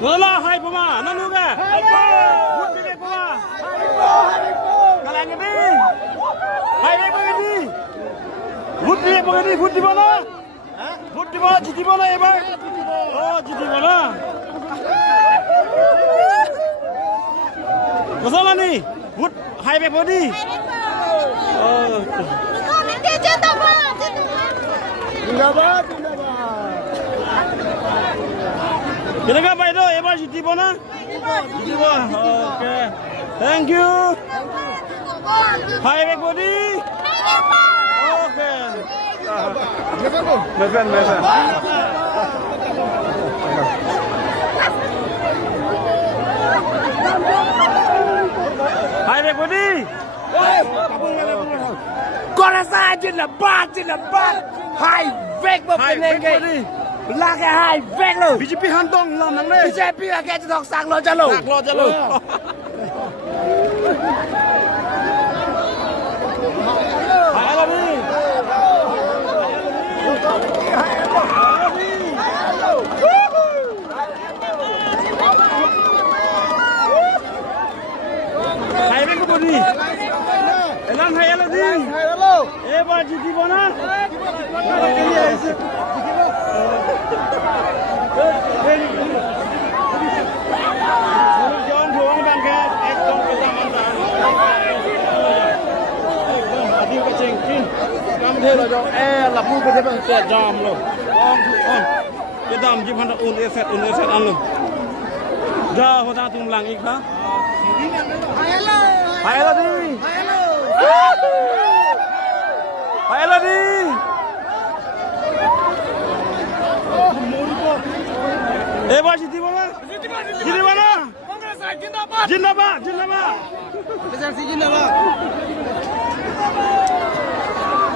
Wala hai puma, nanu ka? Wood bibig puma. Kalang ini. Hai bibig pagadi. Wood bibig pagadi, wood di mana? Wood di mana? Jiti mana ebar? Oh, jiti mana? Masalah ni, wood hai bibig pagadi. Oh. Zindabad. Kira apa itu? Ebar jiti mana? Jiti mana? Okay. Thank you. Hai bibig pagadi. Okay. Mefen. Hai bibig pagadi. Korasa Zindabad. Hai vek mà Hai bên bibig này pagadi. là cái hai vek luôn. BJP handong lam nang le. BJP là cái thằng sang lo cho luôn. Nak lo je lo. Hai lo ni. Hai bibig pagadi. Elang hai lo ni. Ebar jiti mana? John Huang Bangket, ekdom kesamaan. Ekdom adi kecing kin. Kamu dia lah jom. Lapu kita pun set jam lo. On. Kita jam hendak uneset anu. Dah hoda tumlang ikha. Hai lo di. Hai lo di. Ebar jiti mana? Jiti mana? Zindabad.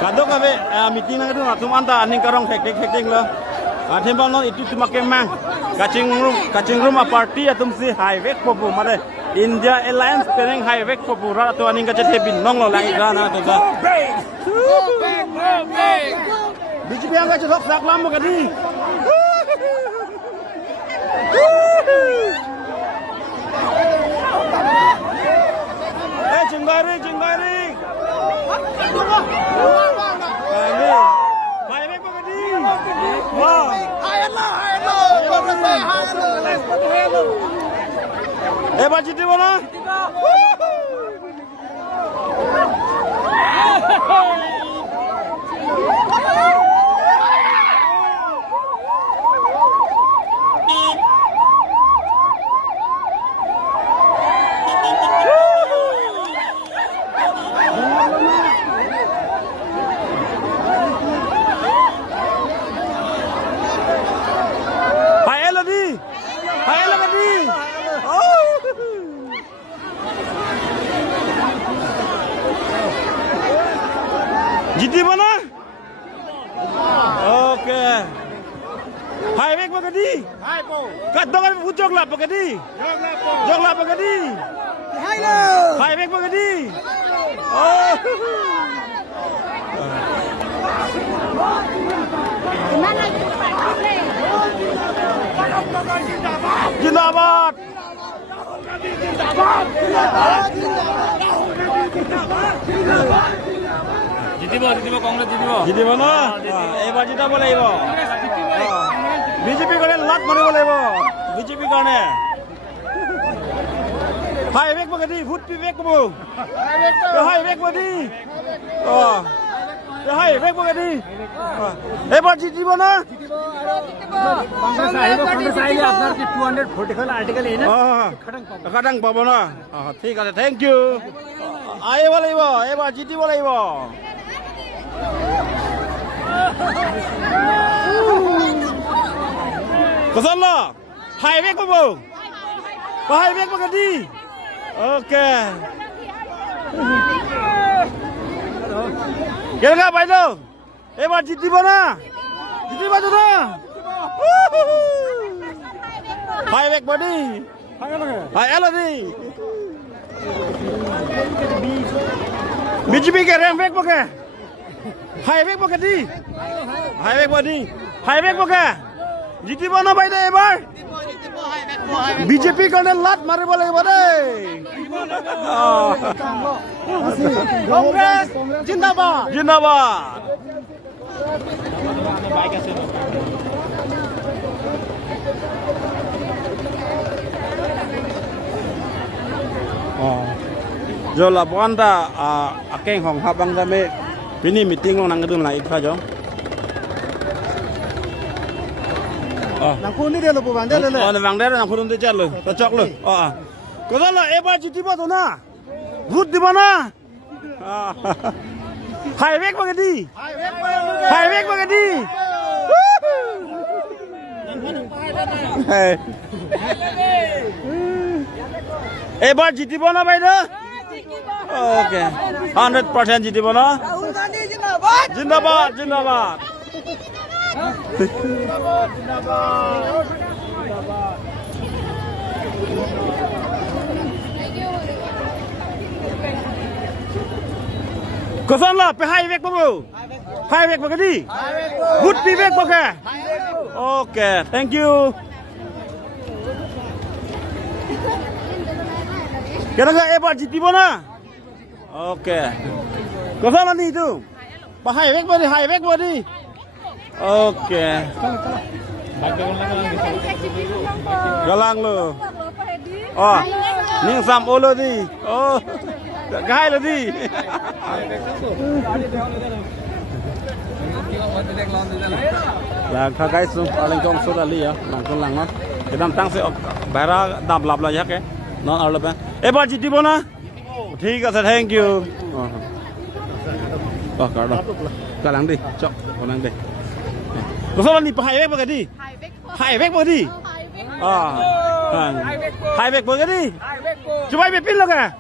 Kadok kabe meeting nang itu atum anta aning karong hektik lo. Thembang non itu cuma kemang. Kacing room party atum si highway popu mare. India Alliance peneng highway popu ra tu aning kace bin nong lo lang igana to ga. BJP yang kace thok sak lam ka di. Jenggari. Ini. Hai bibig pagadi. Wow. Hai hello. Ebar jiti mana? Hai Elodie. Oh. Jiti mana? Okay. Hai bibig pagadi. Hai po. Kat dongan ujog lah pagadi. Jog lah pagadi. Hai lo. Hai bibig pagadi. Oh. Zindabad. জিতিব Congress জিতিব জিতি mana? এবার জিতাব লাগিব BJP কাৰণে লাট মাৰিব লাগিব BJP কাৰণে high bake পগদি vote বিবেক কব high bake পগদি high bake পগদি এবার জিতিব না কংগ্রেস আইলে আপনার কি 244 আর্টিকেল এনে খাটাং পাব না ঠিক আছে থ্যাংক ইউ আহিব লাগিব এবাৰ জিতিব লাগিব Kesana, highway kamu, highway pagadi, oke. Kira apa itu? Jiti mana? Jiti mana tu? Highway body, highway. BJP ke highway pakai, highway pagadi, highway body, highway pakai. Jiti mana baik deh, bar? BJP কাৰণে লাট মাৰিব লাগিব দেই কংগ্ৰেছ জিন্দাবাদ জিন্দাবাদ giờ là bọn ta kênh hồng hạp băng ra mê Pini meeting lo nang gedung lai ikha jo nang kun ni dia lo bukan dia le on bang der nang khurun te chal lo ta chok lo ko da la ebar chiti ba to na vote diba na hai vek ba di ebar chiti ba na bai da okay 100% chiti ba na Rahul Gandhi जिंदाबाद जिंदाबाद जिंदाबाद Kosan lah pe hai vek babu hai vek bagadi good pi vek baga okay thank you kira-kira ebar jiti bona okay kosan lah ni tu hai vek body okay galang lo oh ning sam olo di oh gai lo di là kha cái xuống ở lên trong số là li à làm con lăng nó cái đam tăng sẽ bài ra đam lập là nhắc cái nó ở lập ê ba chị đi bốn á thì cả thank you cả lăng đi chọn con lăng đi có sao là hai vek bagi di hai vek bagi hai vek bagi di coba pipin lo ka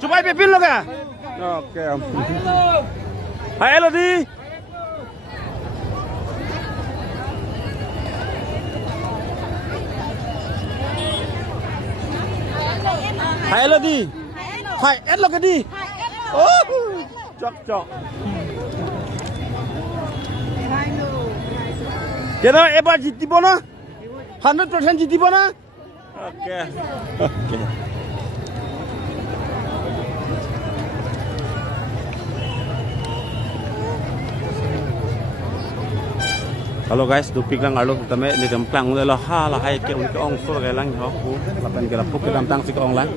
coba pipin lo ka oke hai lo di hai lo di hai et lo ka di oh chok chok kira ebar jitibo na 100% jitibo na okay okay Halo guys, dupik lang alo tame ni templang lo ha la hai ke un ke ong so ga lang ho ku lapan ke lapuk ke tang si ke ong lang